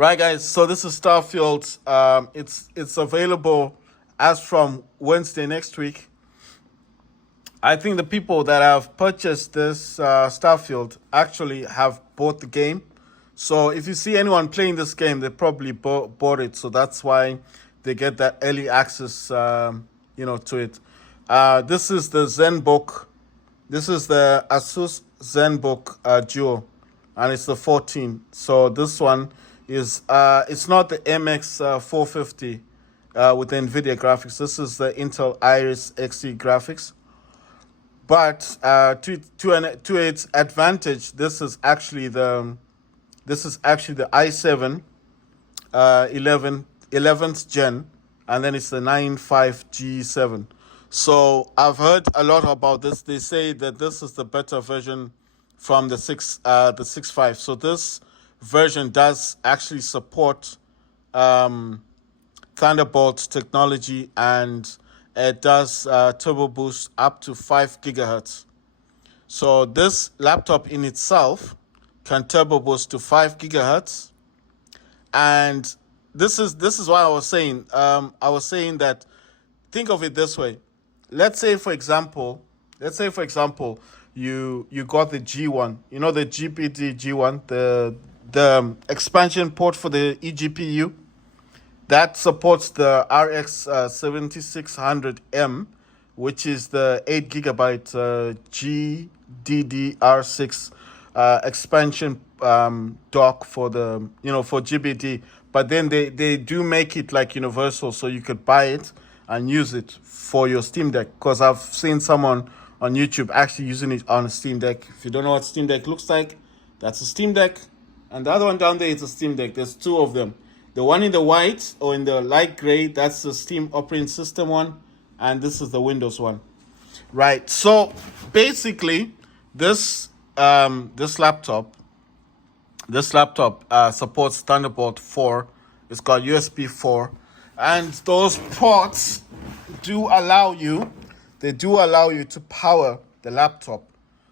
Right, guys. So this is Starfield. It's available as from Wednesday next week. I think the people that have purchased this Starfield actually have bought the game. So if you see anyone playing this game, they probably bought it. So that's why they get that early access, to it. This is the Zenbook. This is the ASUS Zenbook Duo, and it's the 14. So this one is it's not the MX 450 with the NVIDIA graphics. This is the Intel Iris Xe graphics. But to its advantage, this is actually the i7 11th gen, and then it's the 95G7. So I've heard a lot about this. They say that this is the better version from the 6.5. So this version does actually support Thunderbolt technology, and it does turbo boost up to 5 gigahertz. So this laptop in itself can turbo boost to 5 gigahertz, and this is why I was saying that, think of it this way. Let's say for example you got the G1, the GPT G1, the expansion port for the eGPU that supports the RX 7600M, which is the 8 gigabyte GDDR6 expansion dock for the for GBD. But then they do make it like universal, so you could buy it and use it for your Steam Deck. Because I've seen someone on YouTube actually using it on a Steam Deck. If you don't know what Steam Deck looks like, that's a Steam Deck, and the other one down there is a Steam Deck. There's two of them. The one in the white or in the light gray, that's the Steam operating system one, and this is the Windows one. Right. So basically, this laptop supports Thunderbolt 4. It's got USB 4, and those ports they do allow you to power the laptop.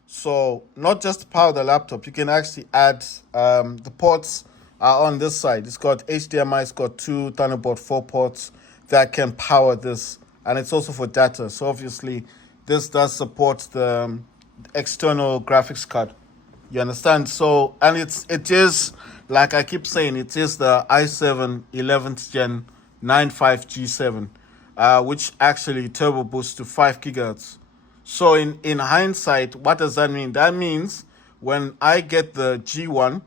So not just power the laptop, you can actually add the ports are on this side. It's got HDMI, it's got two Thunderbolt 4 ports that can power this, and it's also for data. So obviously this does support the external graphics card. You understand? So, and it is, like I keep saying, it is the i7 11th gen 95G7, which actually turbo boosts to 5 gigahertz. So in hindsight, what does that mean? That means when I get the G1,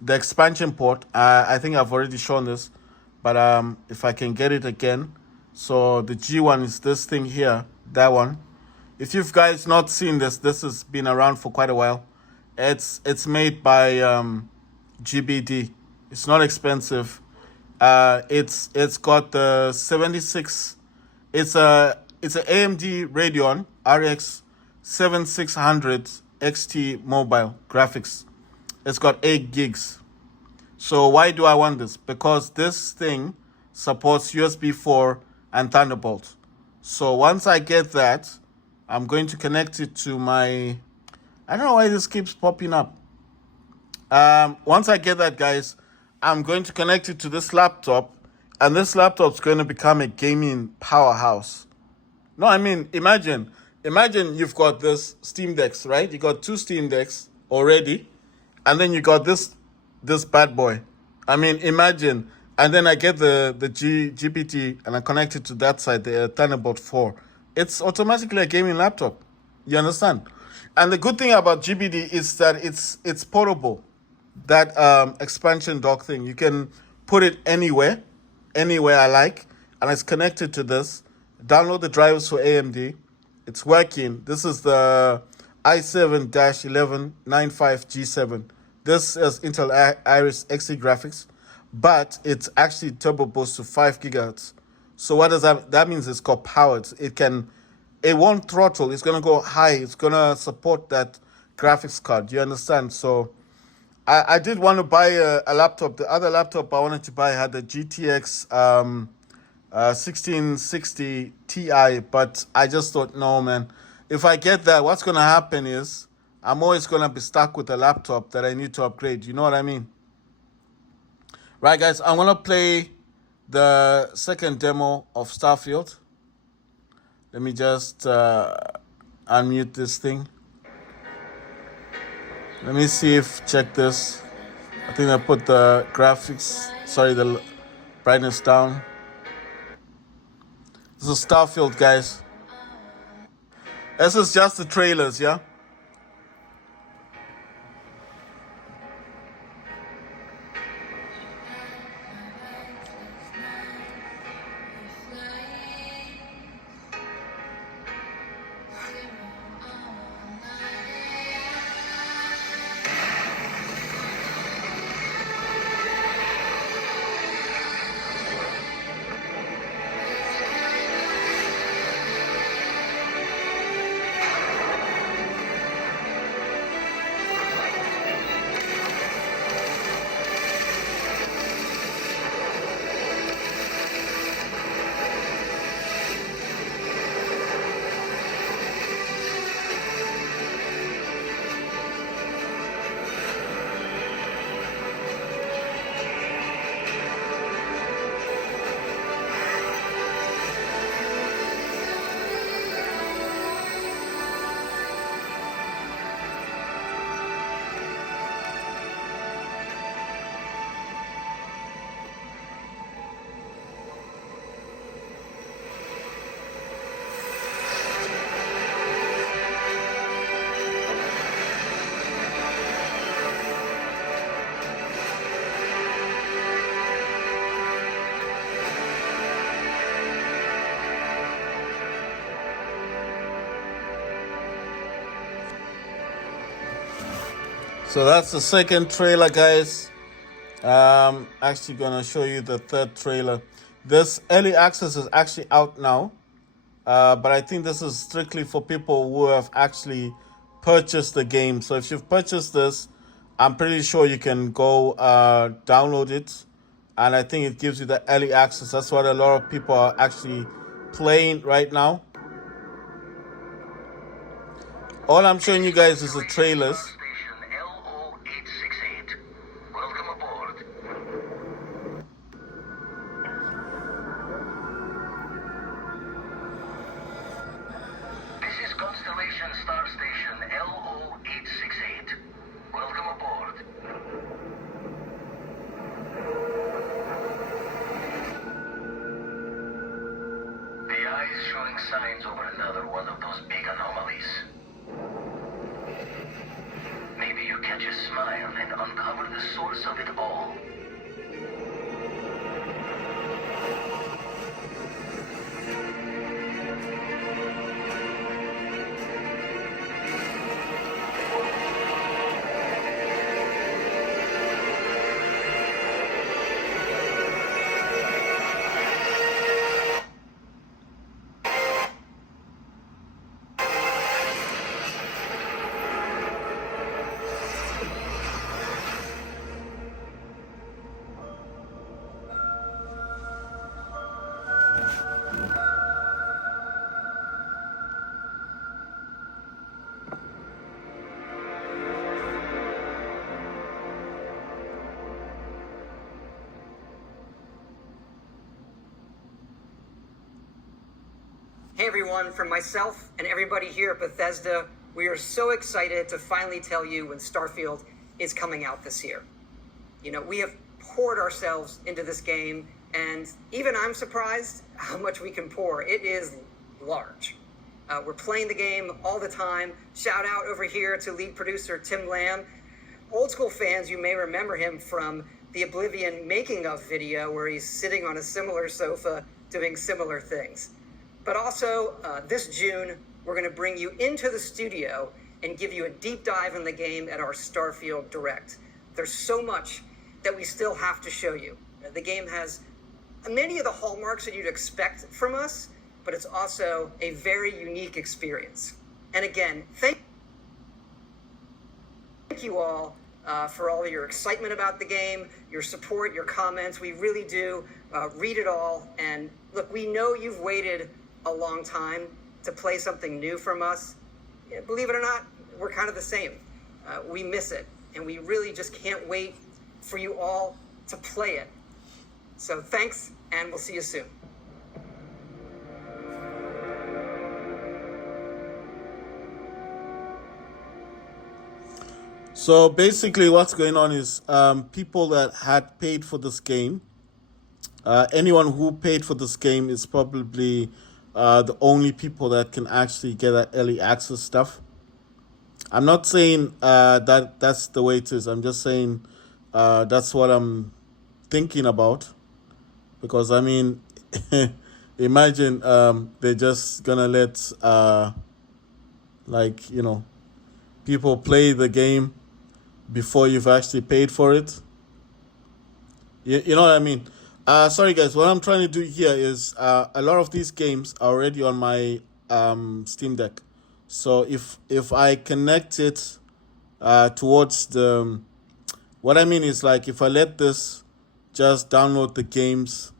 the expansion port, I think I've already shown this, but if I can get it again. So the G1 is this thing here, that one. If you've guys not seen this has been around for quite a while. It's made by GBD. It's not expensive. It's got the 76. It's an AMD Radeon RX 7600 XT mobile graphics. It's got 8 gigs. So why do I want this? Because this thing supports USB 4 and Thunderbolt. So once I get that, I'm going to connect it to my... I don't know why this keeps popping up. Once I get that, guys, I'm going to connect it to this laptop, and this laptop's going to become a gaming powerhouse. No, I mean, imagine you've got this Steam Decks, right? You got two Steam Decks already, and then you got this bad boy. I mean, imagine, and then I get the GPT and I connect it to that side, the Thunderbolt 4. It's automatically a gaming laptop. You understand? And the good thing about GBD is that it's portable. That expansion dock thing, you can put it anywhere I like, and it's connected to this. Download the drivers for AMD. It's working. This is the i7-1195g7. This is Intel Iris Xe graphics, but it's actually turbo boost to 5 gigahertz. So what does that means? It's got power. It won't throttle. It's going to go high. It's going to support that graphics card. You understand? So I did want to buy a laptop. The other laptop I wanted to buy had the GTX 1660 Ti, but I just thought, no, man. If I get that, what's going to happen is I'm always going to be stuck with a laptop that I need to upgrade. You know what I mean? Right, guys, I'm gonna play the second demo of Starfield. Let me just unmute this thing. Let me see if, check this. I think I put the graphics, sorry, the brightness down. This is Starfield, guys. This is just the trailers, yeah? So that's the second trailer, guys. Actually gonna show you the third trailer. This early access is actually out now, but I think this is strictly for people who have actually purchased the game. So if you've purchased this, I'm pretty sure you can go download it, and I think it gives you the early access. That's what a lot of people are actually playing right now. All I'm showing you guys is the trailers. Star Station LO868. Welcome aboard. The eye is showing signs over another one of those big anomalies. Maybe you catch a smile and uncover the source of it all. Hey everyone, from myself and everybody here at Bethesda, we are so excited to finally tell you when Starfield is coming out this year. You know, we have poured ourselves into this game, and even I'm surprised how much we can pour. It is large. We're playing the game all the time. Shout out over here to lead producer Tim Lamb. Old school fans, you may remember him from the Oblivion making of video where he's sitting on a similar sofa doing similar things. But also, this June, we're going to bring you into the studio and give you a deep dive in the game at our Starfield Direct. There's so much that we still have to show you. The game has many of the hallmarks that you'd expect from us, but it's also a very unique experience. And again, thank you all for all of your excitement about the game, your support, your comments. We really do read it all. And look, we know you've waited a long time to play something new from us. Believe it or not, we're kind of the same. We miss it, and we really just can't wait for you all to play it. So thanks, and we'll see you soon. So basically what's going on is people that had paid for this game, anyone who paid for this game is probably the only people that can actually get that early access stuff. I'm not saying that that's the way it is. I'm just saying that's what I'm thinking about. Because, I mean, imagine they're just going to let, people play the game before you've actually paid for it. You know what I mean? Sorry, guys. What I'm trying to do here is a lot of these games are already on my Steam Deck. So if I connect it towards the... What I mean is, like, if I let this just download the games,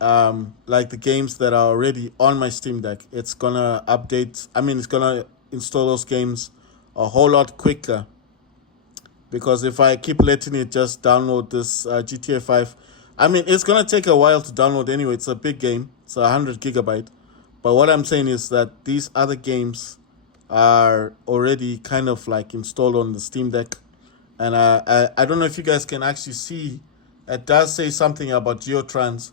like the games that are already on my Steam Deck, it's going to update... it's going to install those games a whole lot quicker. Because if I keep letting it just download this GTA 5, it's going to take a while to download anyway. It's a big game. It's 100 gigabyte. But what I'm saying is that these other games are already kind of like installed on the Steam Deck. And I don't know if you guys can actually see. It does say something about Geotrans.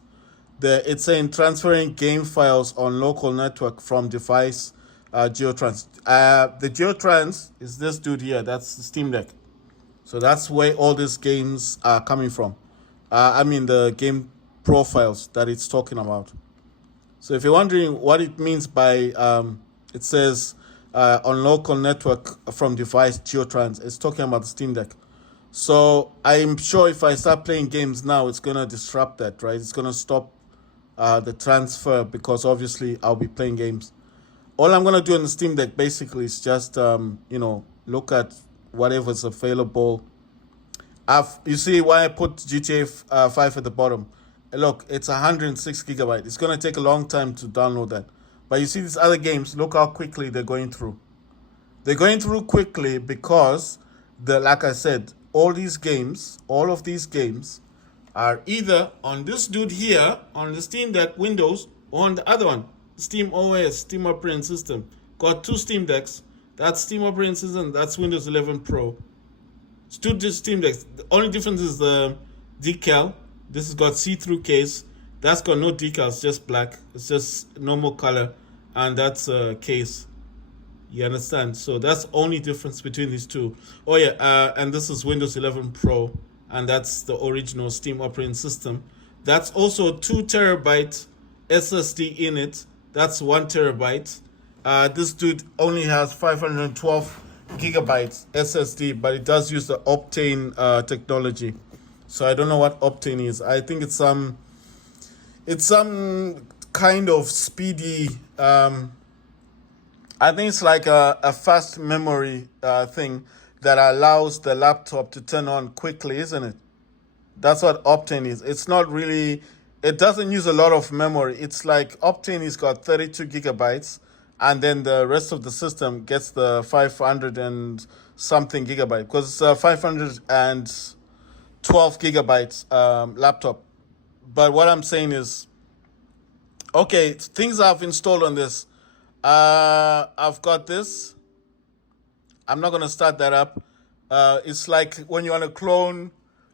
It's saying transferring game files on local network from device Geotrans. The Geotrans is this dude here. That's the Steam Deck. So that's where all these games are coming from. The game profiles that it's talking about. So if you're wondering what it means by, it says on local network from device Geotrans, it's talking about the Steam Deck. So I'm sure if I start playing games now, it's going to disrupt that, right? It's going to stop the transfer because obviously I'll be playing games. All I'm going to do on the Steam Deck basically is just, look at whatever's available. You see why I put GTA 5 at the bottom. Look, it's 106 gigabyte. It's going to take a long time to download that. But you see these other games, look how quickly they're going through. They're going through quickly because, like I said, all of these games are either on this dude here, on the Steam Deck Windows, or on the other one, Steam OS, Steam Operating System. Got two Steam Decks. That's Steam Operating System, that's Windows 11 Pro. It's two Steam Decks. The only difference is the decal. This has got see-through case. That's got no decals, just black. It's just normal color. And that's a case. You understand? So that's the only difference between these two. Oh yeah, and this is Windows 11 Pro. And that's the original Steam Operating System. That's also 2 terabyte SSD in it. That's 1 terabyte. This dude only has 512 gigabytes SSD, but it does use the Optane technology. So I don't know what Optane is. I think it's some kind of speedy. I think it's like a fast memory thing that allows the laptop to turn on quickly, isn't it? That's what Optane is. It's not really. It doesn't use a lot of memory. It's like Optane has got 32 gigabytes. And then the rest of the system gets the 500 and something gigabyte because it's a 512 gigabytes laptop. But what I'm saying is, okay, things I've installed on this. I've got this. I'm not going to start that up. It's like when you want to clone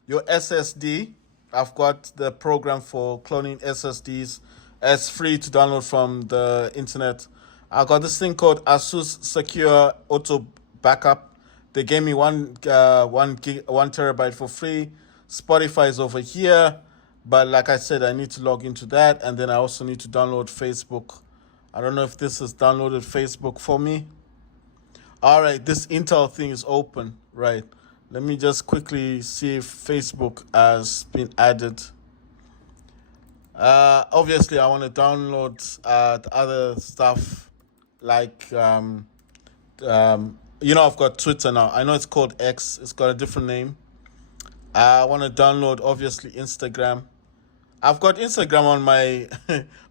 your SSD. I've got the program for cloning SSDs. It's free to download from the internet. I got this thing called ASUS Secure Auto Backup. They gave me one terabyte for free. Spotify is over here, but like I said, I need to log into that, and then I also need to download Facebook. I don't know if this has downloaded Facebook for me. All right, this Intel thing is open, right? Let me just quickly see if Facebook has been added. Obviously, I want to download the other stuff. Like, I've got Twitter now. I know it's called X. It's got a different name. I want to download, obviously, Instagram. I've got Instagram on my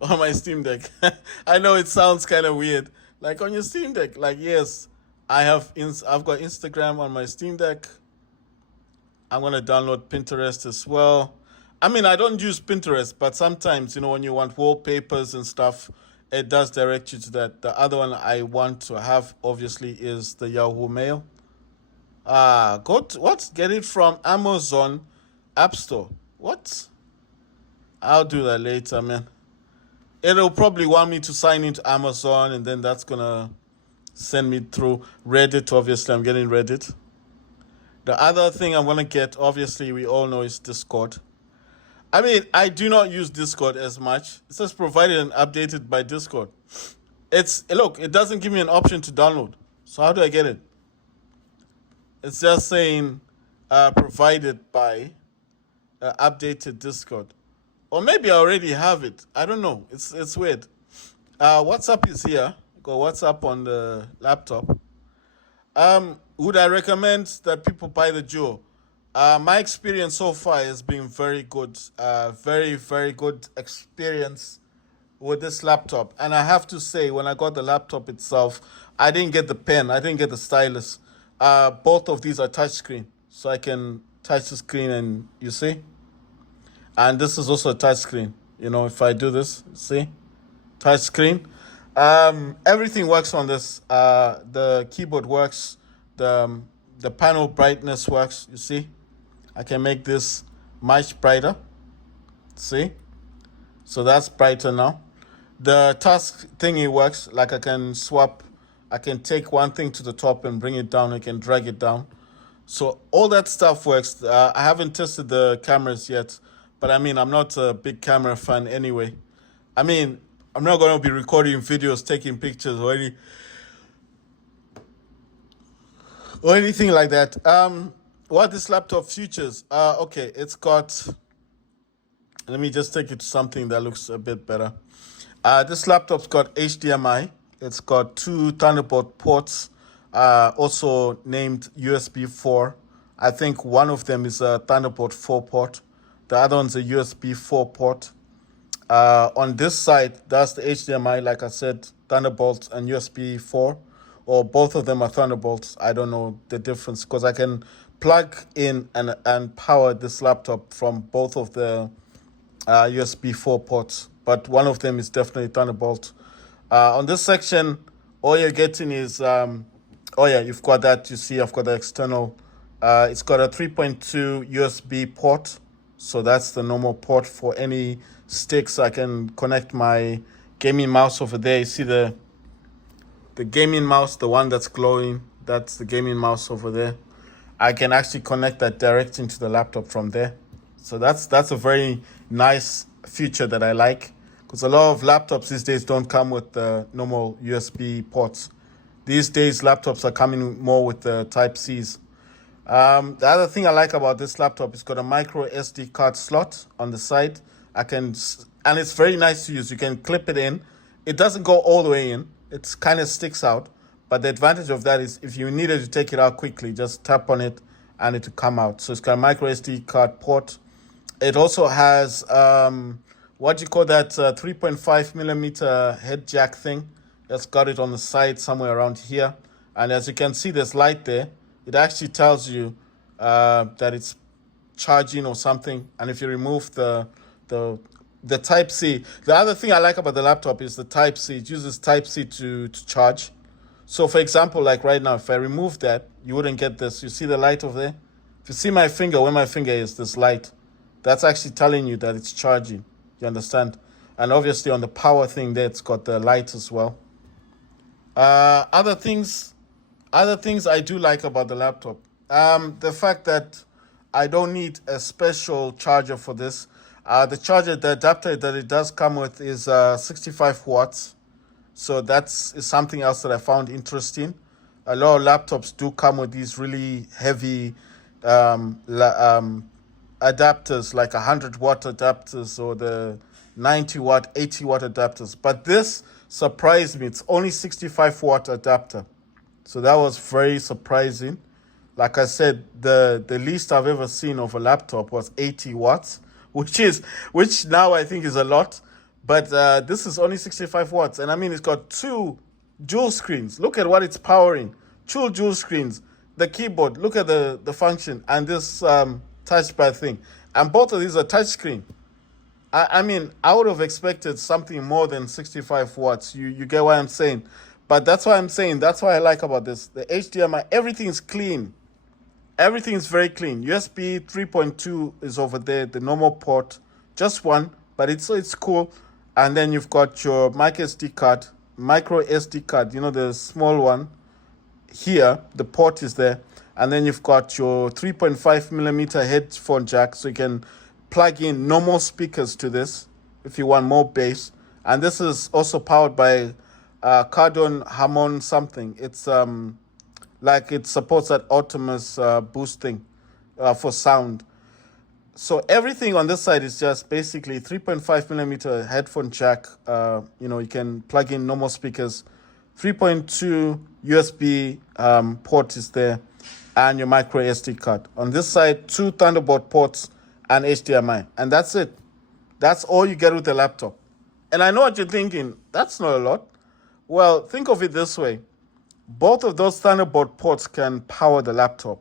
on my Steam Deck. I know it sounds kind of weird. Like, on your Steam Deck. Like, yes, I've got Instagram on my Steam Deck. I'm going to download Pinterest as well. I mean, I don't use Pinterest, but sometimes, when you want wallpapers and stuff, it does direct you to that. The other one I want to have, obviously, is the Yahoo Mail. Get it from Amazon App Store. What? I'll do that later, man. It'll probably want me to sign into Amazon, and then that's going to send me through Reddit. Obviously, I'm getting Reddit. The other thing I'm going to get, obviously, we all know, is Discord. I mean, I do not use Discord as much. It says provided and updated by Discord. It doesn't give me an option to download. So how do I get it? It's just saying provided by updated Discord. Or maybe I already have it. I don't know. It's weird. WhatsApp is here. Got WhatsApp on the laptop. Would I recommend that people buy the Duo? My experience so far has been very good. Very, very good experience with this laptop. And I have to say, when I got the laptop itself, I didn't get the pen. I didn't get the stylus. Both of these are touchscreen. So I can touch the screen and you see? And this is also a touchscreen. If I do this, see? Touchscreen. Everything works on this. The keyboard works. The panel brightness works. You see, I can make this much brighter. See, so that's brighter now. The task thingy works. Like I can take one thing to the top and bring it down. I can drag it down. So all that stuff works. I haven't tested the cameras yet, but I mean, I'm not a big camera fan anyway. I mean, I'm not going to be recording videos, taking pictures or anything like that. What this laptop features? Okay, it's got. Let me just take it to something that looks a bit better. This laptop's got HDMI. It's got 2 Thunderbolt ports, also named USB 4. I think one of them is a Thunderbolt 4 port. The other one's a USB 4 port. On this side, that's the HDMI, like I said, Thunderbolt and USB 4. Or both of them are Thunderbolts. I don't know the difference because I can plug in and power this laptop from both of the USB 4 ports. But one of them is definitely Thunderbolt. On this section, all you're getting is, you've got that. You see, I've got the external. It's got a 3.2 USB port. So that's the normal port for any sticks. I can connect my gaming mouse over there. You see the gaming mouse, the one that's glowing, that's the gaming mouse over there. I can actually connect that direct into the laptop from there. So that's a very nice feature that I like, because a lot of laptops these days don't come with the normal USB ports. These days, laptops are coming more with the Type-Cs. The other thing I like about this laptop, it's got a micro SD card slot on the side. And it's very nice to use. You can clip it in. It doesn't go all the way in. It kind of sticks out. But the advantage of that is if you needed to take it out quickly, just tap on it and it will come out. So it's got a micro SD card port. It also has, 3.5 millimeter head jack thing. It's got it on the side somewhere around here. And as you can see, there's light there. It actually tells you that it's charging or something. And if you remove the Type-C, the other thing I like about the laptop is the Type-C. It uses Type-C to charge. So for example, like right now, if I remove that, you wouldn't get this. You see the light over there? If you see my finger, where my finger is, this light, that's actually telling you that it's charging. You understand? And obviously on the power thing there, it's got the light as well. Other things I do like about the laptop. The fact that I don't need a special charger for this. The adapter that it does come with is 65 watts. So is something else that I found interesting. A lot of laptops do come with these really heavy adapters, like 100-watt adapters or the 90-watt, 80-watt adapters. But this surprised me. It's only 65-watt adapter. So that was very surprising. Like I said, the least I've ever seen of a laptop was 80 watts, which now I think is a lot. But this is only 65 watts. And I mean, it's got 2 dual screens. Look at what it's powering. 2 dual screens. the keyboard, look at the function and this touchpad thing. And both of these are touchscreen. I mean, I would have expected something more than 65 watts. You get what I'm saying? But that's why I'm saying, that's what I like about this. The HDMI, everything's clean. Everything's very clean. USB 3.2 is over there, the normal port. Just one, but it's cool. And then you've got your micro SD card, you know, the small one. Here, the port is there. And then you've got your 3.5 millimeter headphone jack, so you can plug in normal speakers to this if you want more bass. And this is also powered by Cardon Harmon something. It's like it supports that Optimus boosting for sound. So everything on this side is just basically 3.5 millimeter headphone jack. You know, you can plug in normal speakers. 3.2 USB port is there, and your micro SD card. On this side, 2 Thunderbolt ports and HDMI, and that's it. That's all you get with the laptop. And I know what you're thinking, that's not a lot. Well, think of it this way. Both of those Thunderbolt ports can power the laptop.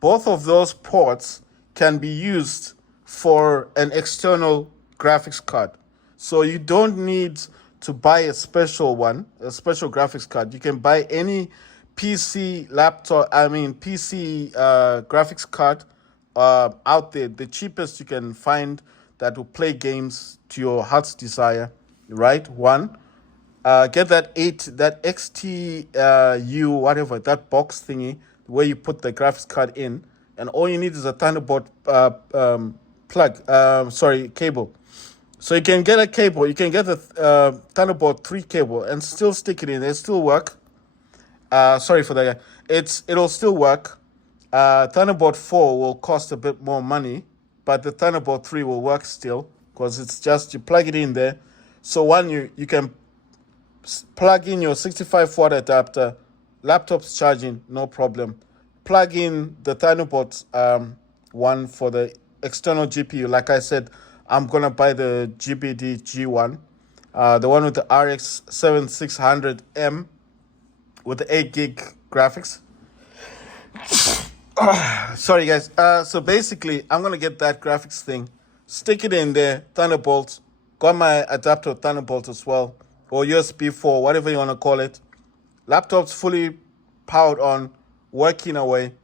Both of those ports can be used for an external graphics card. So you don't need to buy a special one, a special graphics card. You can buy any PC graphics card out there, the cheapest you can find that will play games to your heart's desire, right? One, get that XTU, whatever, that box thingy, where you put the graphics card in, and all you need is a Thunderbolt cable. So you can get a cable, you can get a Thunderbolt 3 cable and still stick it in. It still work. Sorry for that. It'll still work. Thunderbolt 4 will cost a bit more money, but the Thunderbolt 3 will work still because it's just you plug it in there. So one, you can plug in your 65 watt adapter, laptop's charging, no problem. Plug in the Thunderbolt one for the external GPU. Like I said, I'm going to buy the GBD G1, the one with the RX 7600M with the 8 gig graphics. Sorry, guys. So basically, I'm going to get that graphics thing, stick it in there, Thunderbolt, got my adapter Thunderbolt as well, or USB 4, whatever you want to call it. Laptop's fully powered on, working away.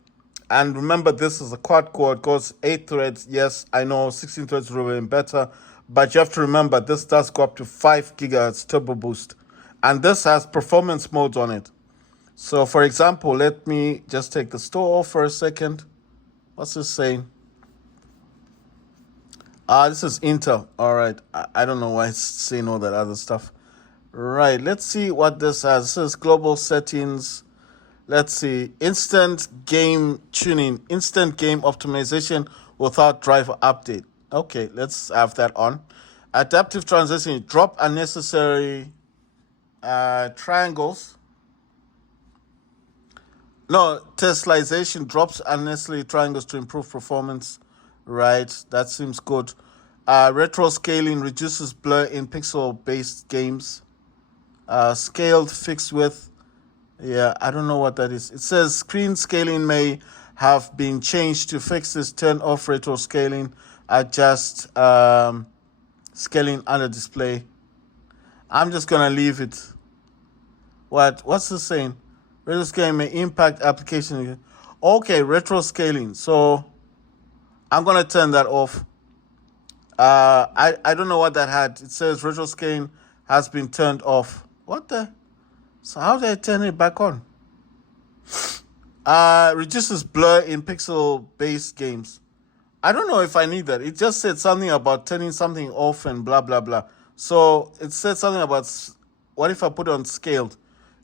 And remember, this is a quad core. It goes 8 threads. Yes, I know 16 threads would have been better, but you have to remember this does go up to 5 gigahertz turbo boost. And this has performance modes on it. So, for example, let me just take the store off for a second. What's this saying? This is Intel. All right. I don't know why it's saying all that other stuff. Right. Let's see what this has. This is global settings. Let's see. Instant game tuning. Instant game optimization without driver update. Okay, let's have that on. Adaptive transition. Drop unnecessary triangles. No, Teslaization drops unnecessary triangles to improve performance. Right, that seems good. Retro scaling reduces blur in pixel-based games. Scaled fixed width. Yeah, I don't know what that is. It says screen scaling may have been changed to fix this. Turn off retro scaling. Adjust scaling under display. I'm just gonna leave it. What's this saying? Retro scaling may impact application. Okay, retro scaling. So I'm gonna turn that off. I don't know what that had. It says retro scaling has been turned off. What the? So how do I turn it back on? Reduces blur in pixel-based games. I don't know if I need that. It just said something about turning something off and blah, blah, blah. So it said something about, what if I put it on scaled?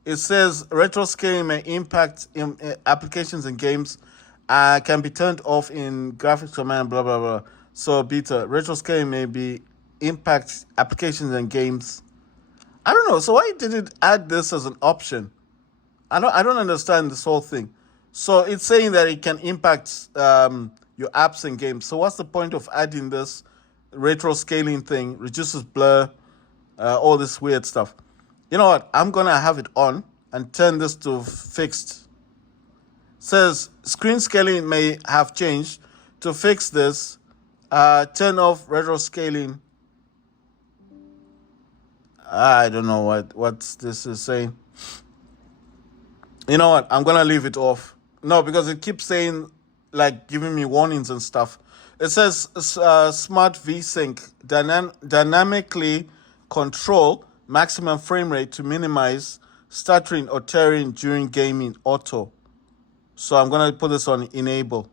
It says retro scaling may impact in applications and games, can be turned off in graphics command, blah, blah, blah. So beta, retro scaling may be impact applications and games. I don't know. So why did it add this as an option? I don't understand this whole thing. So it's saying that it can impact your apps and games. So what's the point of adding this retro scaling thing? Reduces blur, all this weird stuff. You know what? I'm gonna have it on and turn this to fixed. Says screen scaling may have changed. To fix this, turn off retro scaling. I don't know what this is saying. You know what? I'm gonna leave it off. No, because it keeps saying, like, giving me warnings and stuff. It says smart VSync dynamically control maximum frame rate to minimize stuttering or tearing during gaming auto. So I'm gonna put this on enable,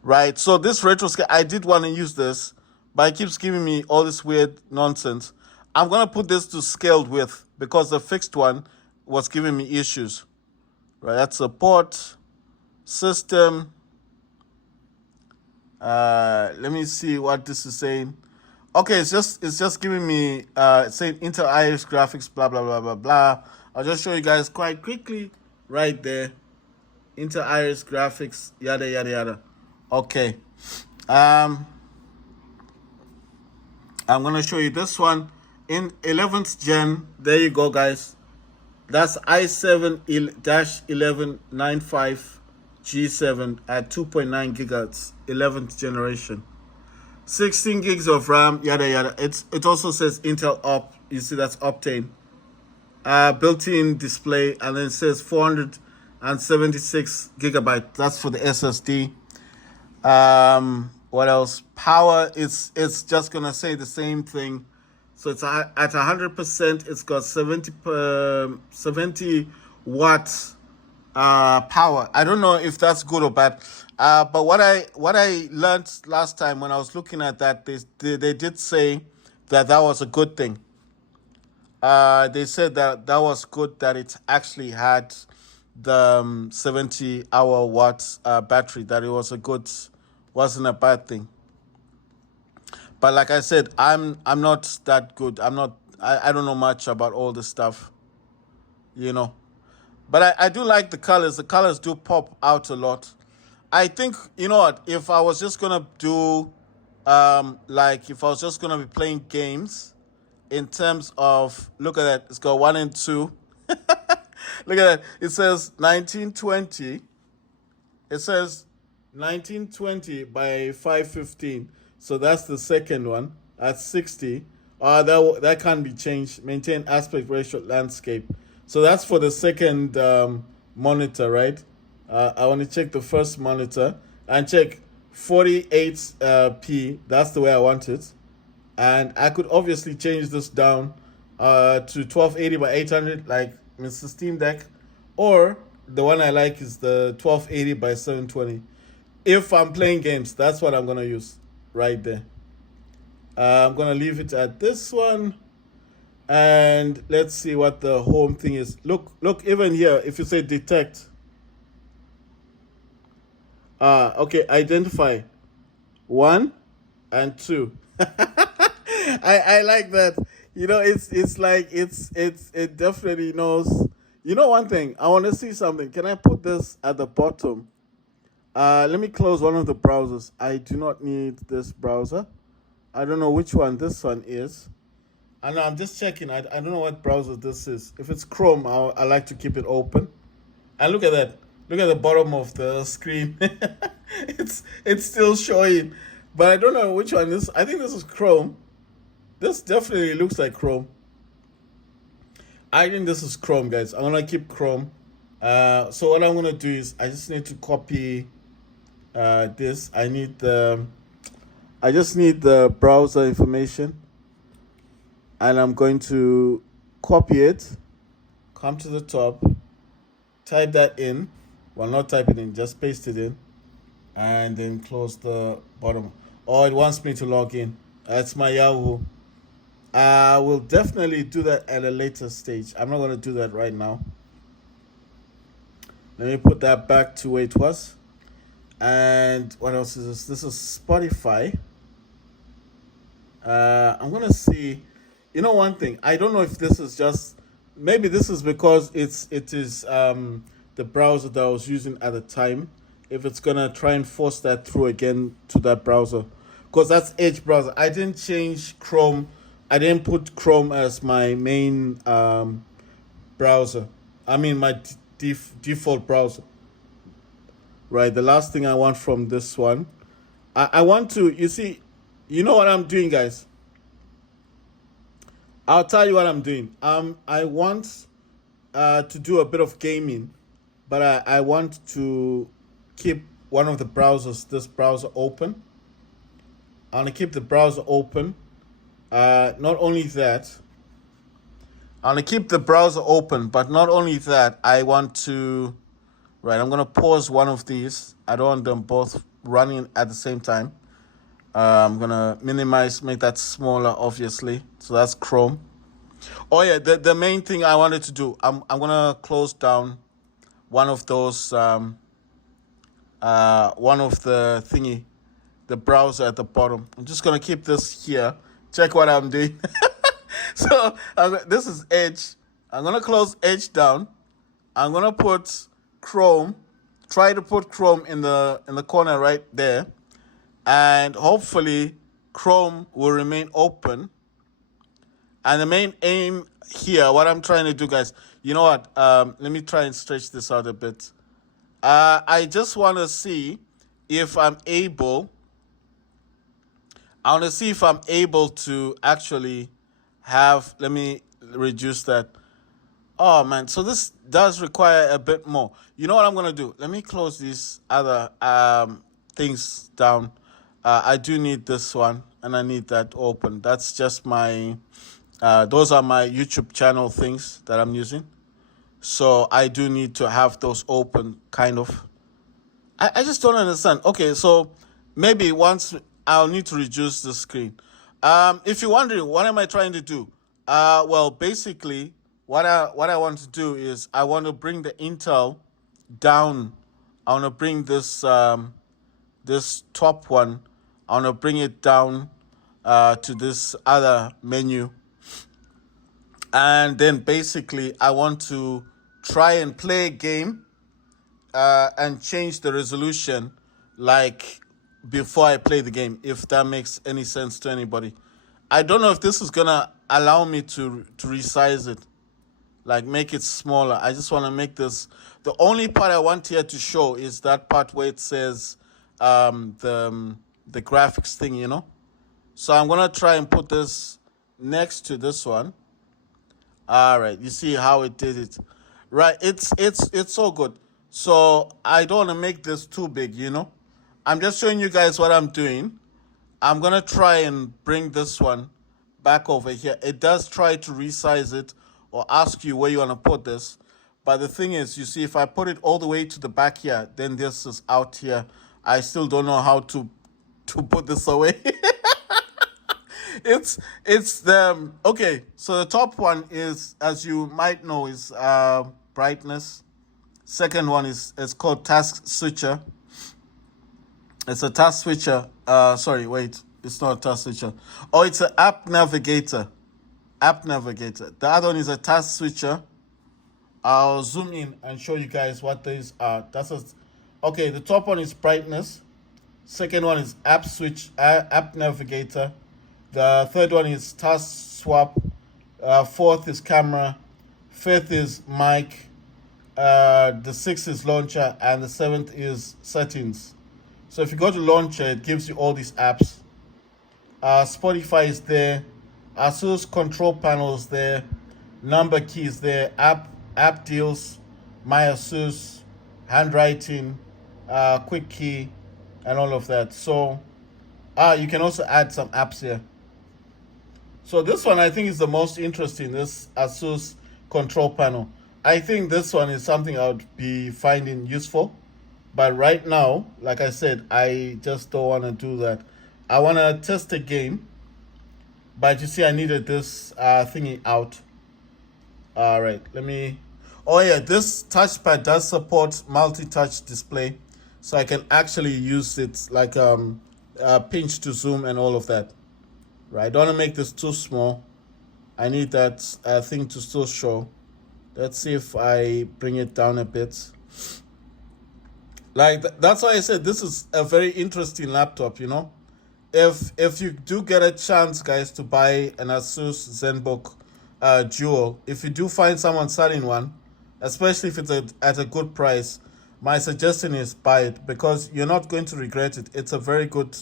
right? So this retro scale, I did want to use this, but it keeps giving me all this weird nonsense. I'm gonna put this to scaled width because the fixed one was giving me issues. Right, that's support system. Let me see what this is saying. Okay, it's just giving me saying Intel Iris graphics, blah blah blah blah blah. I'll just show you guys quite quickly right there. Intel Iris graphics, yada yada yada. Okay. I'm gonna show you this one in 11th gen. There you go, guys. That's i7-1195g7 at 2.9 gigahertz, 11th generation. 16 gigs of RAM, yada yada. It also says Intel Op. You see that's Optane. Built-in display, and then it says 476 gigabyte. That's for the SSD. What else? Power. It's just gonna say the same thing. So it's at 100%. It's got 70 watts power. I don't know if that's good or bad. But what I learned last time when I was looking at that, they did say that was a good thing. They said that was good, that it actually had the 70-hour watts battery. That it was wasn't a bad thing. But like I said, I'm not that good. I don't know much about all this stuff, you know. But I do like the colors. The colors do pop out a lot. I think, you know what, if I was just gonna do like if I was just gonna be playing games in terms of, look at that, it's got 1 and 2. Look at that. It says 1920. It says 1920 by 515. So that's the second one at 60. That can't be changed. Maintain aspect ratio landscape. So that's for the second monitor, right? I want to check the first monitor and check 48p. That's the way I want it. And I could obviously change this down to 1280 by 800 like Mr. Steam Deck. Or the one I like is the 1280 by 720. If I'm playing games, that's what I'm going to use right there. I'm going to leave it at this one. And let's see what the home thing is. Look, even here, if you say detect. Okay, identify. 1 and 2. I like that. You know, it's like it definitely knows. You know one thing, I want to see something. Can I put this at the bottom? Let me close one of the browsers. I do not need this browser. I don't know which one this one is. I know, I'm just checking. I don't know what browser this is. If it's Chrome, I like to keep it open. And look at that. Look at the bottom of the screen. it's still showing. But I don't know which one this is. I think this is Chrome. This definitely looks like Chrome. I think this is Chrome, guys. I'm going to keep Chrome. So what I'm going to do is I just need to copy this. I just need the browser information. And I'm going to copy it, come to the top, type that in. Well, not type it in, just paste it in. And then close the bottom. Oh, it wants me to log in. That's my Yahoo. I will definitely do that at a later stage. I'm not going to do that right now. Let me put that back to where it was. And what else is this? This is Spotify. I'm going to see. You know one thing, I don't know if this is just, maybe this is because it is the browser that I was using at the time. If it's gonna try and force that through again to that browser, because that's Edge browser. I didn't change Chrome. I didn't put Chrome as my main browser. I mean my default browser. right? The last thing I want from this one, I want to, you see, you know what I'm doing, guys? I'll tell you what I'm doing. I want to do a bit of gaming, but I want to keep one of the browsers, this browser open. I want to keep the browser open. Not only that, I want to keep the browser open, but not only that, I want to, right, I'm going to pause one of these. I don't want them both running at the same time. I'm going to minimize, make that smaller, obviously. So that's Chrome. Oh, yeah, the main thing I wanted to do, I'm going to close down one of those, one of the thingy, the browser at the bottom. I'm just going to keep this here. Check what I'm doing. So this is Edge. I'm going to close Edge down. I'm going to put Chrome, try to put Chrome in the corner right there. And hopefully Chrome will remain open. And the main aim here, what I'm trying to do, guys, you know what? Let me try and stretch this out a bit. I just want to see if I'm able. I want to see if I'm able to actually have. Let me reduce that. Oh man, so this does require a bit more. You know what I'm gonna do? Let me close these other things down. I do need this one, and I need that open. That's just my. Those are my YouTube channel things that I'm using. So I do need to have those open, kind of. I just don't understand. Okay, so maybe once I'll need to reduce the screen. If you're wondering, what am I trying to do? Well, basically, what I want to do is I want to bring the Intel down. I want to bring this this top one. I want to bring it down to this other menu. And then basically, I want to try and play a game and change the resolution like before I play the game, if that makes any sense to anybody. I don't know if this is going to allow me to resize it, like make it smaller. I just want to make this. The only part I want here to show is that part where it says the graphics thing, you know. So I'm going to try and put this next to this one. All right, you see how it did it, right? It's so good. So I don't want to make this too big, you know. I'm just showing you guys what I'm doing. I'm gonna try and bring this one back over here. It does try to resize it or ask you where you want to put this, but the thing is, you see, if I put it all the way to the back here, then this is out here. I still don't know how to put this away. It's the okay. So the top one is, as you might know, is brightness. Second one is called task switcher. It's a task switcher. Sorry, wait. It's not a task switcher. Oh, it's an app navigator. App navigator. The other one is a task switcher. I'll zoom in and show you guys what these are. Okay. The top one is brightness. Second one is app navigator. The third one is task swap. Fourth is camera. Fifth is mic. The sixth is launcher. And the seventh is settings. So if you go to launcher, it gives you all these apps. Spotify is there. ASUS control panel is there. Number key is there. App deals. My ASUS. Handwriting. Quick key. And all of that. So you can also add some apps here. So this one I think is the most interesting, this ASUS control panel. I think this one is something I would be finding useful. But right now, like I said, I just don't want to do that. I want to test a game. But you see, I needed this thingy out. All right, let me... Oh yeah, this touchpad does support multi-touch display. So I can actually use it like pinch to zoom and all of that. Right, I don't want to make this too small. I need that thing to still show. Let's see if I bring it down a bit. Like that's why I said this is a very interesting laptop, you know. If you do get a chance, guys, to buy an ASUS Zenbook Duo, if you do find someone selling one, especially if it's at a good price, my suggestion is buy it because you're not going to regret it. It's a very good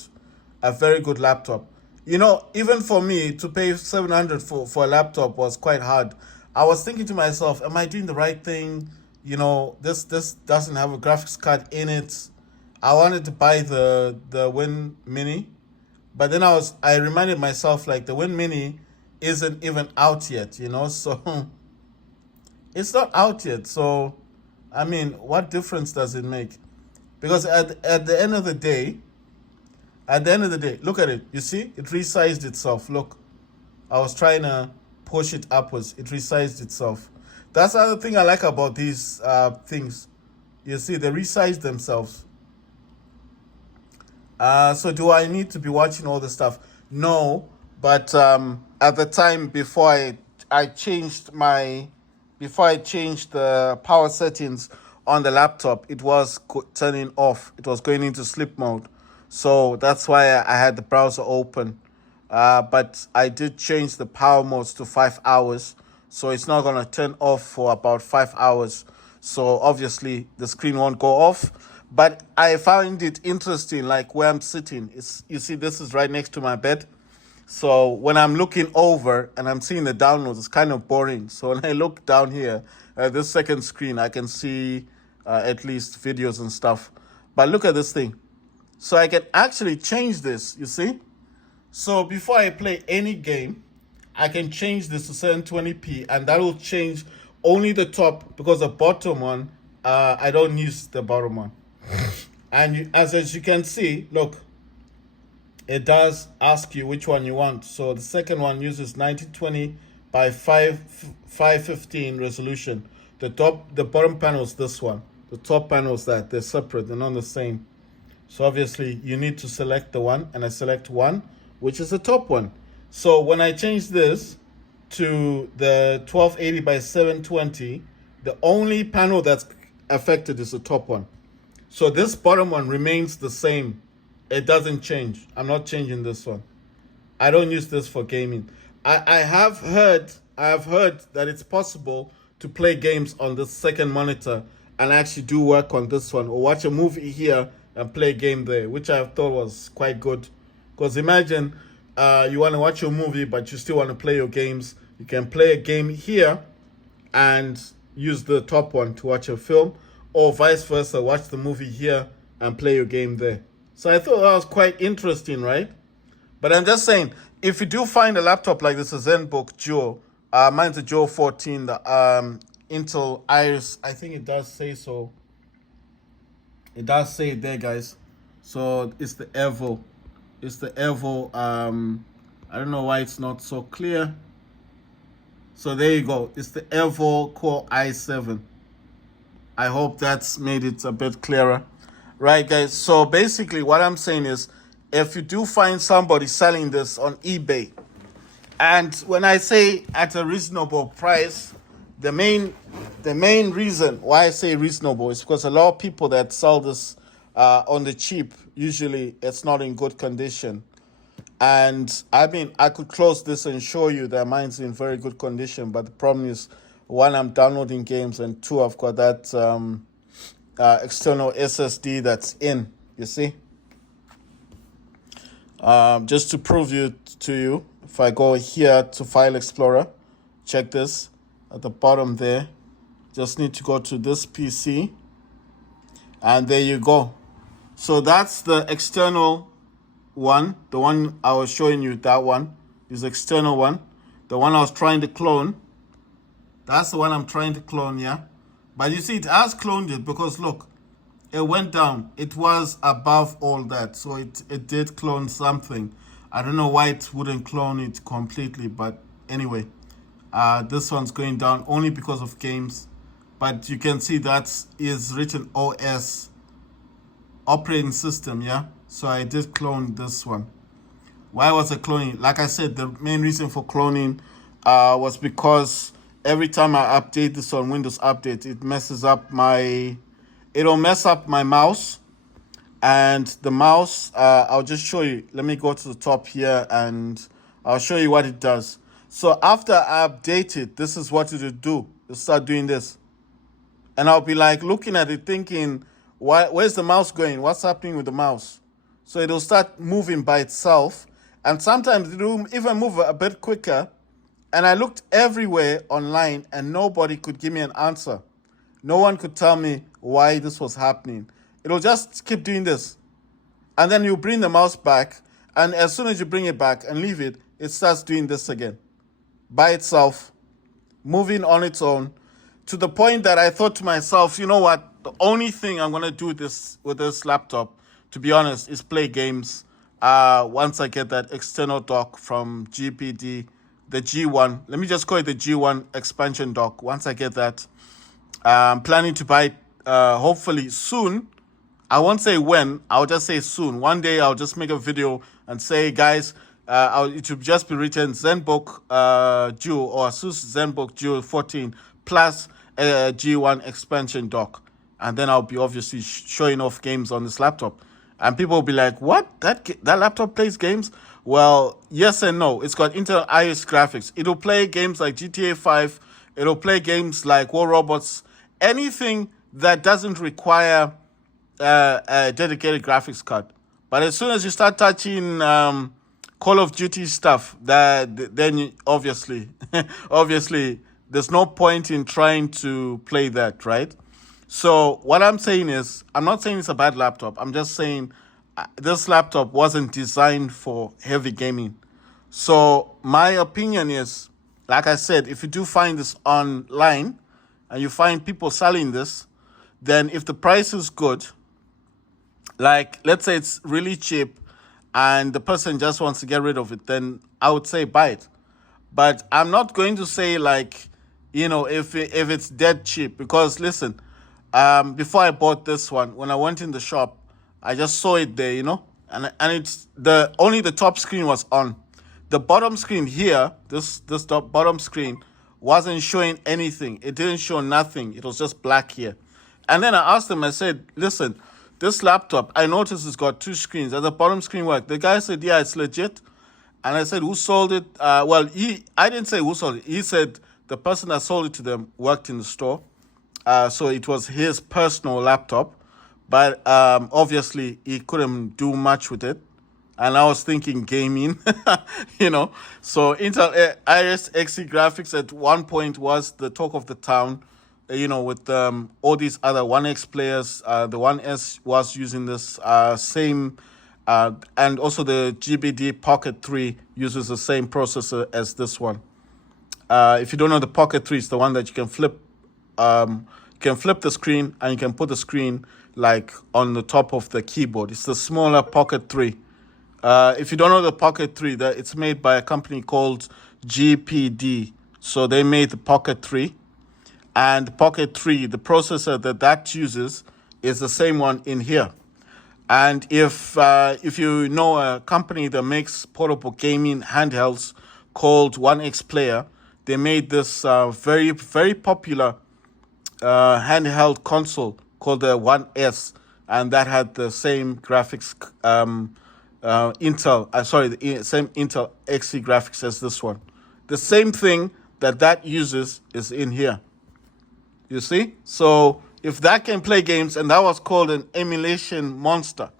laptop. You know, even for me to pay 700 for a laptop was quite hard. I was thinking to myself, am I doing the right thing? You know, this doesn't have a graphics card in it. I wanted to buy the Win Mini, but then I reminded myself like the Win Mini isn't even out yet, you know, so it's not out yet. So I mean, what difference does it make? Because at the end of the day, look at it. You see, it resized itself. Look, I was trying to push it upwards. It resized itself. That's the other thing I like about these things. You see, they resize themselves. So do I need to be watching all the stuff? No, but at the time I changed my before I changed the power settings on the laptop, it was turning off. It was going into sleep mode. So that's why I had the browser open. But I did change the power modes to 5 hours. So it's not going to turn off for about 5 hours. So obviously the screen won't go off. But I found it interesting, like where I'm sitting. You see, this is right next to my bed. So when I'm looking over and I'm seeing the downloads, it's kind of boring. So when I look down here at this second screen, I can see at least videos and stuff. But look at this thing. So I can actually change this, you see? So before I play any game, I can change this to 720p and that will change only the top because the bottom one, I don't use the bottom one. And as you can see, look, it does ask you which one you want. So the second one uses 1920 by 515 resolution. The bottom panel is this one. The top panel is that. They're separate, they're not the same. So obviously you need to select the one, and I select one, which is the top one. So when I change this to the 1280 by 720, the only panel that's affected is the top one. So this bottom one remains the same. It doesn't change. I'm not changing this one. I don't use this for gaming. I have heard that it's possible to play games on the second monitor and actually do work on this one, or watch a movie here and play a game there, which I thought was quite good. Because imagine you want to watch your movie, but you still want to play your games. You can play a game here and use the top one to watch a film, or vice versa, watch the movie here and play your game there. So I thought that was quite interesting, right? But I'm just saying, if you do find a laptop like this, a Zenbook Duo, mine's a Duo 14, the Intel Iris, I think it does say so. It does say it there, guys. So it's the Evo. It's the Evo. I don't know why it's not so clear. So there you go. It's the Evo Core i7. I hope that's made it a bit clearer. Right, guys? So basically what I'm saying is, if you do find somebody selling this on eBay, and when I say at a reasonable price, the main reason why I say reasonable is because a lot of people that sell this on the cheap, usually it's not in good condition. And I mean, I could close this and show you that mine's in very good condition, but the problem is, one, I'm downloading games, and two, I've got that external SSD that's in, you see. Just to prove to you, if I go here to File Explorer, check this at the bottom there. Just need to go to this PC, and there you go. So that's the external one. The one I was showing you, that one is the external one. The one I was trying to clone, that's the one I'm trying to clone, yeah. But you see, it has cloned it because look, it went down. It was above all that, so it did clone something. I don't know why it wouldn't clone it completely, but anyway, this one's going down only because of games. But you can see that is written OS, operating system, yeah. So I did clone this one. Why was I cloning? Like I said, the main reason for cloning was because every time I update this on Windows Update, it messes up it'll mess up my mouse. And the mouse, I'll just show you. Let me go to the top here and I'll show you what it does. So after I update it, this is what it will do. It'll start doing this. and I'll be like looking at it thinking, where's the mouse going? What's happening with the mouse? So it'll start moving by itself, and sometimes it'll even move a bit quicker. And I looked everywhere online, and nobody could give me an answer. No one could tell me why this was happening. It'll just keep doing this. And then you bring the mouse back, and as soon as you bring it back and leave it, it starts doing this again by itself, moving on its own, to the point that I thought to myself, you know what? The only thing I'm gonna do with this laptop, to be honest, is play games. Once I get that external dock from GPD, the G1. Let me just call it the G1 expansion dock. Once I get that, I'm planning to buy it hopefully soon. I won't say when, I'll just say soon. One day I'll just make a video and say, guys, it should just be written Zenbook Duo or ASUS Zenbook Duo 14 plus a G1 expansion dock. And then I'll be obviously showing off games on this laptop. And people will be like, what? That laptop plays games? Well, yes and no. It's got Intel iOS graphics. It'll play games like GTA 5. It'll play games like War Robots. Anything that doesn't require a dedicated graphics card. But as soon as you start touching Call of Duty stuff, then obviously, obviously, there's no point in trying to play that, right? So what I'm saying is, I'm not saying it's a bad laptop. I'm just saying this laptop wasn't designed for heavy gaming. So my opinion is, like I said, if you do find this online and you find people selling this, then if the price is good, like let's say it's really cheap and the person just wants to get rid of it, then I would say buy it. But I'm not going to say like, if it's dead cheap, because listen, before I bought this one, when I went in the shop, I just saw it there, and it's only the top screen was on. The bottom screen here, this top bottom screen wasn't showing anything. It didn't show nothing. It was just black here. And then I asked him, I said, listen, this laptop, I noticed it's got two screens. Does the bottom screen work? The guy said, yeah, it's legit. And I said, who sold it? I didn't say who sold it. He said the person that sold it to them worked in the store. So it was his personal laptop. But obviously, he couldn't do much with it. And I was thinking gaming, So Intel Iris Xe graphics at one point was the talk of the town, with all these other 1X players. The 1S was using this same, and also the GBD Pocket 3 uses the same processor as this one. If you don't know, the Pocket 3 is the one that you can flip. You can flip the screen and you can put the screen like on the top of the keyboard. It's the smaller Pocket 3. If you don't know the Pocket 3, it's made by a company called GPD. So they made the Pocket 3. And the Pocket 3, the processor that uses is the same one in here. And if you know a company that makes portable gaming handhelds called 1X Player, they made this very, very popular handheld console called the 1S. And that had the same graphics, the same Intel Xe graphics as this one. The same thing that uses is in here. You see? So if that can play games, and that was called an emulation monster,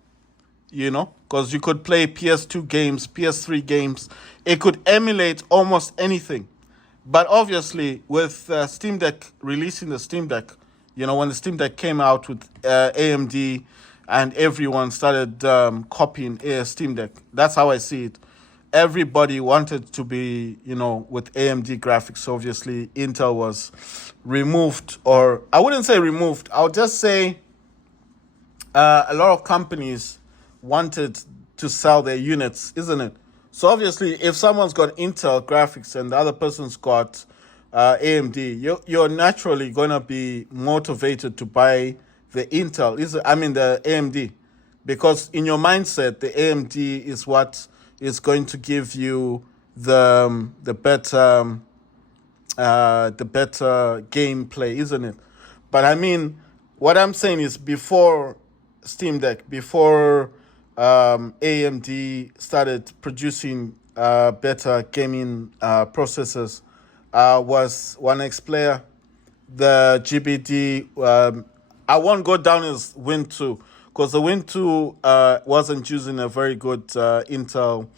because you could play PS2 games, PS3 games. It could emulate almost anything. But obviously, with Steam Deck releasing the Steam Deck, when the Steam Deck came out with AMD and everyone started copying Steam Deck, that's how I see it. Everybody wanted to be, with AMD graphics. Obviously, Intel was removed, or I wouldn't say removed. I would just say a lot of companies wanted to sell their units, isn't it? So obviously, if someone's got Intel graphics and the other person's got AMD, you're naturally going to be motivated to buy the the AMD, because in your mindset, the AMD is what is going to give you the better gameplay, isn't it? But I mean, what I'm saying is, before Steam Deck, before AMD started producing better gaming processors, was 1X Player. the GBD. I won't go down as Win 2 because the Win 2 wasn't using a very good Intel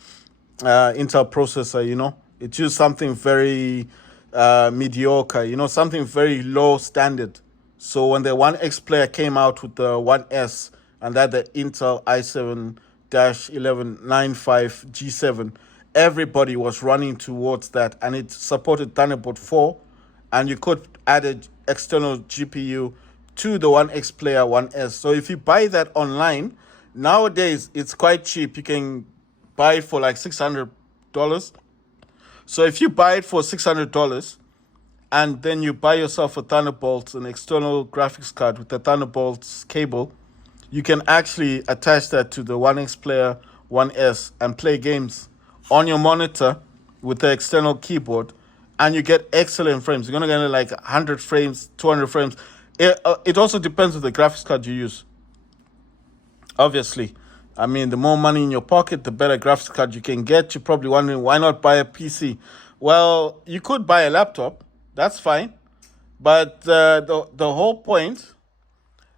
processor. It used something very mediocre. Something very low standard. So when the 1X player came out with the 1S and that the Intel i7-1195g7, everybody was running towards that, and it supported Thunderbolt 4, and you could add an external GPU to the 1X player 1S. So if you buy that online, nowadays it's quite cheap. You can buy it for like $600. So if you buy it for $600 and then you buy yourself a Thunderbolt, an external graphics card with the Thunderbolt's cable, you can actually attach that to the 1X player 1S and play games on your monitor with the external keyboard, and you get excellent frames. You're going to get like 100 frames, 200 frames. It also depends on the graphics card you use. Obviously, I mean, the more money in your pocket, the better graphics card you can get. You're probably wondering, why not buy a PC? Well, you could buy a laptop. That's fine. But the whole point,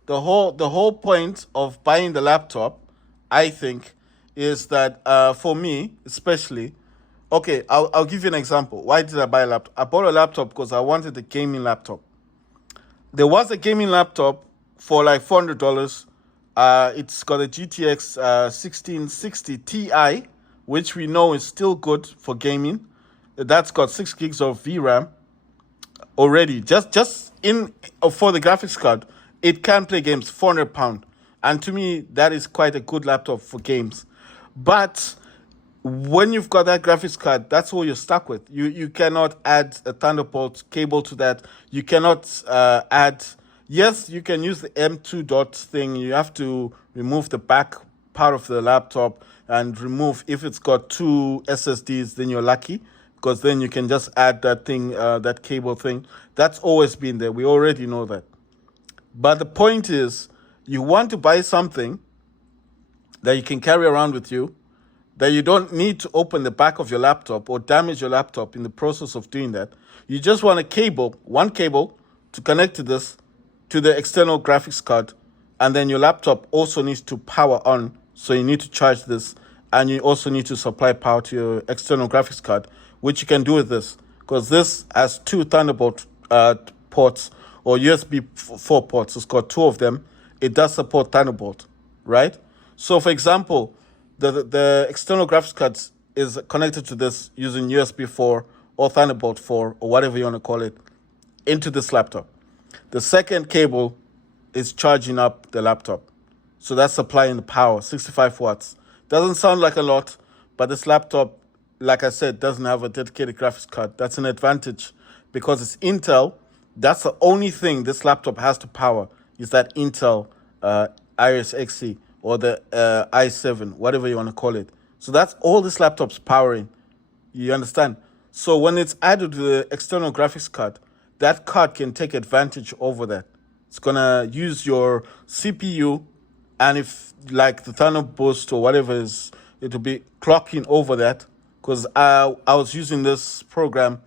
the whole point of buying the laptop, I think, is that for me, especially, okay, I'll give you an example. Why did I buy a laptop? I bought a laptop because I wanted a gaming laptop. There was a gaming laptop for like $400. It's got a GTX 1660 Ti, which we know is still good for gaming. That's got 6 gigs of VRAM already. Just in for the graphics card, it can play games. £400, and to me, that is quite a good laptop for games. But when you've got that graphics card, that's all you're stuck with. You cannot add a Thunderbolt cable to that. You cannot add. Yes, you can use the M2 dot thing. You have to remove the back part of the laptop and remove, if it's got 2 SSDs, then you're lucky, because then you can just add that thing, that cable thing. That's always been there. We already know that. But the point is, you want to buy something that you can carry around with you, that you don't need to open the back of your laptop or damage your laptop in the process of doing that. You just want a cable, one cable, to connect to this, to the external graphics card, and then your laptop also needs to power on, so you need to charge this, and you also need to supply power to your external graphics card, which you can do with this, because this has 2 Thunderbolt ports, or USB 4 ports. It's got 2 of them. It does support Thunderbolt, right? So for example, the external graphics card is connected to this using USB 4 or Thunderbolt 4 or whatever you want to call it into this laptop. The second cable is charging up the laptop. So that's supplying the power, 65 watts. Doesn't sound like a lot, but this laptop, like I said, doesn't have a dedicated graphics card. That's an advantage because it's Intel. That's the only thing this laptop has to power, is that Intel Iris Xe or the i7, whatever you want to call it. So that's all this laptop's powering. You understand? So when it's added to the external graphics card, that card can take advantage over that. It's going to use your CPU, and if like the Thunderbolt or whatever is, it will be clocking over that. Because I was using this program,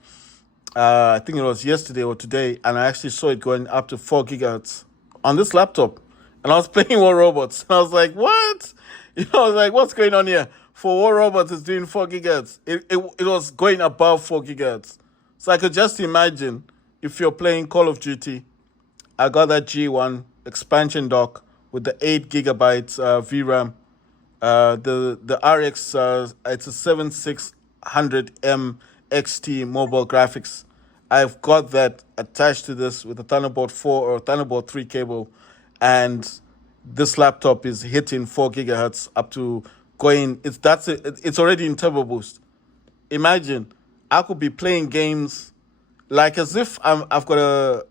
I think it was yesterday or today, and I actually saw it going up to 4 gigahertz on this laptop. And I was playing War Robots, and I was like, what? I was like, what's going on here? For War Robots, it's doing 4 gigahertz. It was going above 4 gigahertz. So I could just imagine if you're playing Call of Duty. I got that G1 expansion dock with the 8 gigabytes VRAM. The RX, it's a 7600M XT mobile graphics. I've got that attached to this with a Thunderbolt 4 or Thunderbolt 3 cable, and this laptop is hitting 4 gigahertz up to going. It's already in turbo boost. Imagine I could be playing games like as if I've got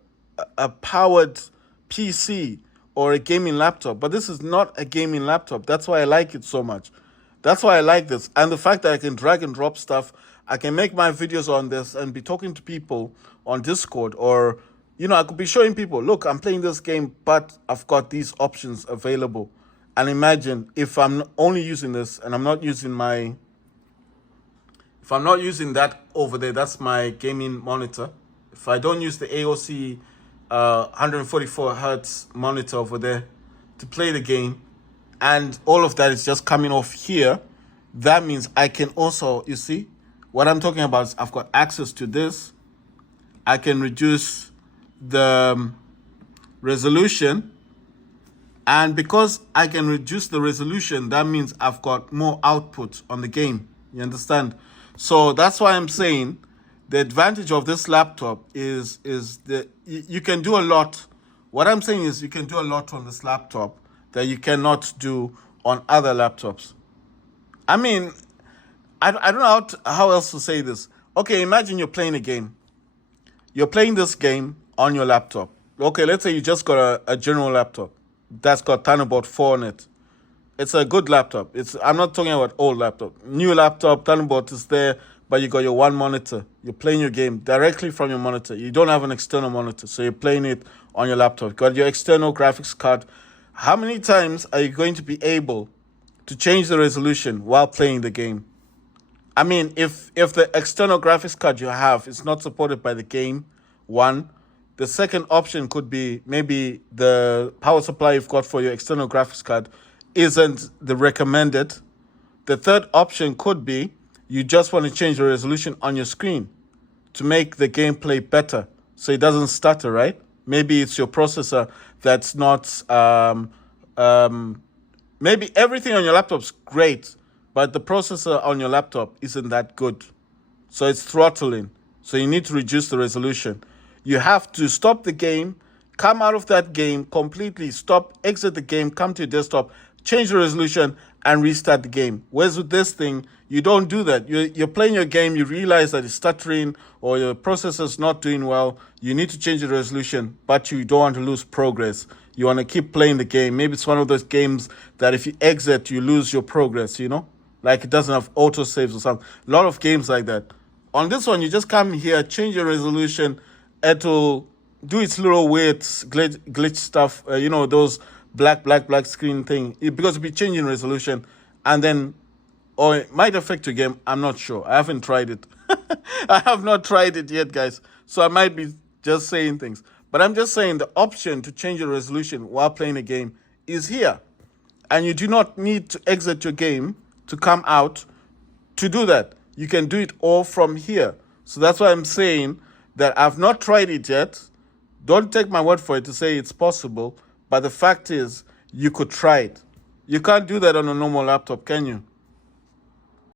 a powered PC or a gaming laptop, but this is not a gaming laptop. That's why I like it so much. That's why I like this. And the fact that I can drag and drop stuff, I can make my videos on this and be talking to people on Discord, or, I could be showing people, look, I'm playing this game, but I've got these options available. And imagine if I'm only using this and I'm not using if I'm not using that over there, that's my gaming monitor. If I don't use the AOC 144 hertz monitor over there to play the game, and all of that is just coming off here. That means I can also, you see, what I'm talking about is I've got access to this. I can reduce the resolution, and because I can reduce the resolution, that means I've got more output on the game. You understand? So that's why I'm saying the advantage of this laptop is that you can do a lot. What I'm saying is you can do a lot on this laptop that you cannot do on other laptops. I mean, I don't know how else to say this. Okay, imagine you're playing a game. You're playing this game on your laptop. Okay, let's say you just got a general laptop that's got Thunderbolt 4 on it. It's a good laptop. I'm not talking about old laptop. New laptop, Thunderbolt is there, but you got your one monitor. You're playing your game directly from your monitor. You don't have an external monitor, so you're playing it on your laptop. You got your external graphics card. How many times are you going to be able to change the resolution while playing the game? I mean, if the external graphics card you have is not supported by the game, one, the second option could be maybe the power supply you've got for your external graphics card isn't the recommended. The third option could be you just want to change the resolution on your screen to make the gameplay better so it doesn't stutter, right? Maybe it's your processor that's not, maybe everything on your laptop's great, but the processor on your laptop isn't that good. So it's throttling. So you need to reduce the resolution. You have to stop the game, come out of that game completely, stop, exit the game, come to your desktop, change the resolution, and restart the game. Whereas with this thing, you don't do that. You're playing your game, you realize that it's stuttering or your processor's not doing well. You need to change the resolution, but you don't want to lose progress. You want to keep playing the game. Maybe it's one of those games that if you exit, you lose your progress, you know? Like it doesn't have auto saves or something. A lot of games like that. On this one, you just come here, change your resolution. It'll do its little weird glitch stuff. Those black screen thing. Because it'll be changing resolution. And then, or it might affect your game. I'm not sure. I haven't tried it. I have not tried it yet, guys. So I might be just saying things. But I'm just saying the option to change your resolution while playing a game is here. And you do not need to exit your game to come out to do that. You can do it all from here. So that's why I'm saying that I've not tried it yet. Don't take my word for it to say it's possible. But the fact is, you could try it. You can't do that on a normal laptop, can you?